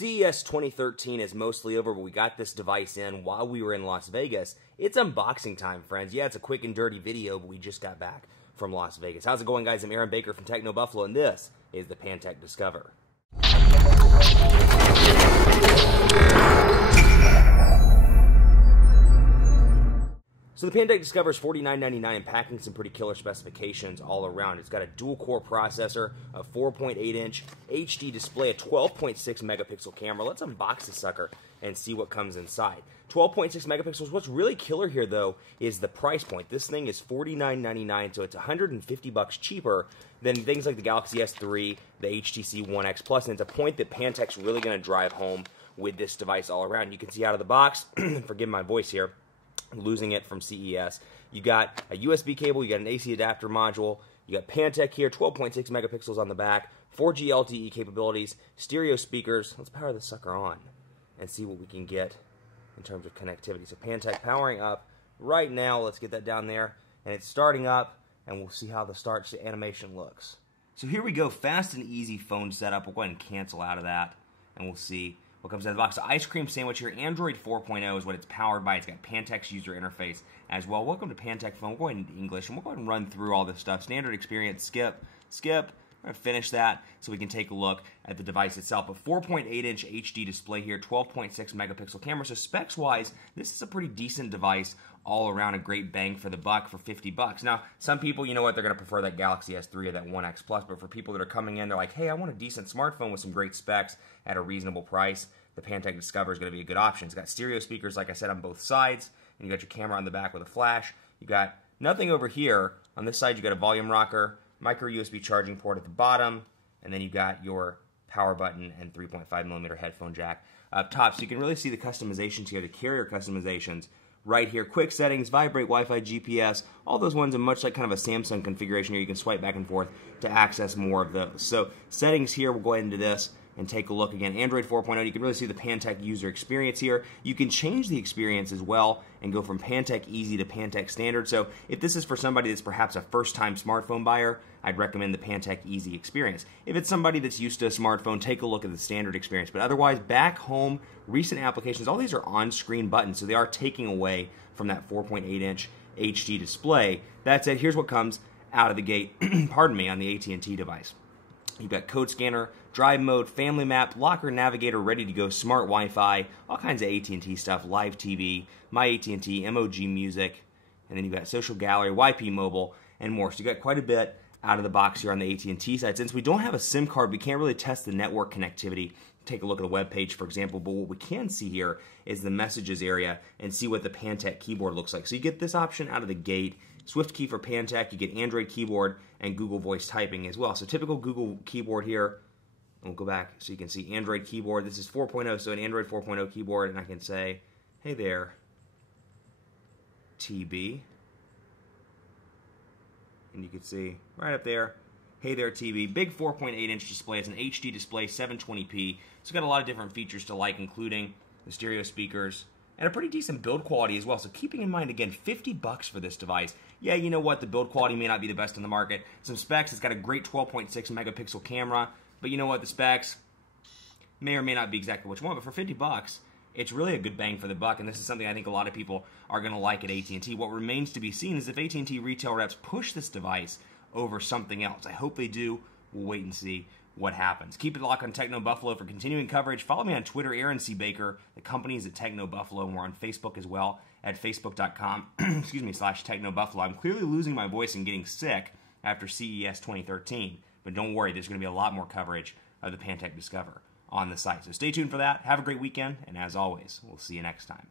CES 2013 is mostly over, but we got this device in while we were in Las Vegas. It's unboxing time, friends. Yeah, it's a quick and dirty video, but we just got back from Las Vegas. How's it going, guys? I'm Aaron Baker from Techno Buffalo, and this is the Pantech Discover. So the Pantech Discover is $49.99 and packing some pretty killer specifications all around. It's got a dual-core processor, a 4.8-inch HD display, a 12.6 megapixel camera. Let's unbox the sucker and see what comes inside. 12.6 megapixels. What's really killer here, though, is the price point. This thing is $49.99, so it's $150 cheaper than things like the Galaxy S3, the HTC One X Plus, and it's a point that Pantech's really going to drive home with this device all around. You can see out of the box, forgive my voice here, losing it from CES. You got a USB cable, you got an AC adapter module, you got Pantech here, 12.6 megapixels on the back, 4G LTE capabilities, stereo speakers. Let's power the sucker on and see what we can get in terms of connectivity. So Pantech powering up right now. Let's get that down there, and it's starting up, and we'll see how the start animation looks. So here we go, fast and easy phone setup. We'll go ahead and cancel out of that, and we'll see what comes out of the box. So ice cream sandwich here. Android 4.0 is what it's powered by. It's got Pantech's user interface as well. Welcome to Pantech Phone. We'll go ahead into English, and we'll go ahead and run through all this stuff. Standard experience, skip. We're going to finish that so we can take a look at the device itself. A 4.8-inch HD display here, 12.6 megapixel camera. So specs-wise, this is a pretty decent device all around, a great bang for the buck for $50. Now, some people, you know what, they're going to prefer that Galaxy S3 or that One X Plus, but for people that are coming in, they're like, hey, I want a decent smartphone with some great specs at a reasonable price. The Pantech Discover is going to be a good option. It's got stereo speakers, like I said, on both sides, and you got your camera on the back with a flash. You got nothing over here. On this side, you got a volume rocker, micro USB charging port at the bottom, and then you got your power button and 3.5mm headphone jack up top. So you can really see the customizations here, the carrier customizations right here. Quick settings, vibrate, Wi-Fi, GPS, all those ones are much like kind of a Samsung configuration here. You can swipe back and forth to access more of those. So settings here, we'll go ahead into this and take a look again. Android 4.0, you can really see the Pantech user experience here. You can change the experience as well and go from Pantech Easy to Pantech Standard. So if this is for somebody that's perhaps a first-time smartphone buyer, I'd recommend the Pantech Easy experience. If it's somebody that's used to a smartphone, take a look at the standard experience. But otherwise, back home, recent applications, all these are on-screen buttons, so they are taking away from that 4.8-inch HD display. That said, here's what comes out of the gate, pardon me, on the AT&T device. You've got code scanner, drive mode, family map, locker navigator, ready to go, smart Wi-Fi, all kinds of AT&T stuff, live TV, my AT&T, MOG music, and then you've got social gallery, YP mobile, and more. So you got quite a bit out of the box here on the AT&T side. Since we don't have a SIM card, we can't really test the network connectivity. Take a look at a web page, for example, but what we can see here is the messages area and see what the Pantech keyboard looks like. So you get this option out of the gate. Swift key for Pantech, you get Android keyboard and Google voice typing as well. So typical Google keyboard here. We'll go back so you can see Android keyboard. This is 4.0, so an Android 4.0 keyboard, and I can say, hey there, TB. And you can see right up there, hey there, TB. Big 4.8-inch display. It's an HD display, 720p. It's got a lot of different features to like, including the stereo speakers, and a pretty decent build quality as well. So keeping in mind, again, $50 for this device. Yeah, you know what? The build quality may not be the best in the market. Some specs, it's got a great 12.6 megapixel camera, but you know what? The specs may or may not be exactly what you want, but for $50, it's really a good bang for the buck, and this is something I think a lot of people are going to like at AT&T. What remains to be seen is if AT&T retail reps push this device over something else. I hope they do. We'll wait and see what happens. Keep it locked on Techno Buffalo for continuing coverage. Follow me on Twitter, Aaron C. Baker. The company is at Techno Buffalo, and we're on Facebook as well at facebook.com, /Techno Buffalo. I'm clearly losing my voice and getting sick after CES 2013, but don't worry, there's going to be a lot more coverage of the Pantech Discover on the site. So stay tuned for that. Have a great weekend, and as always, we'll see you next time.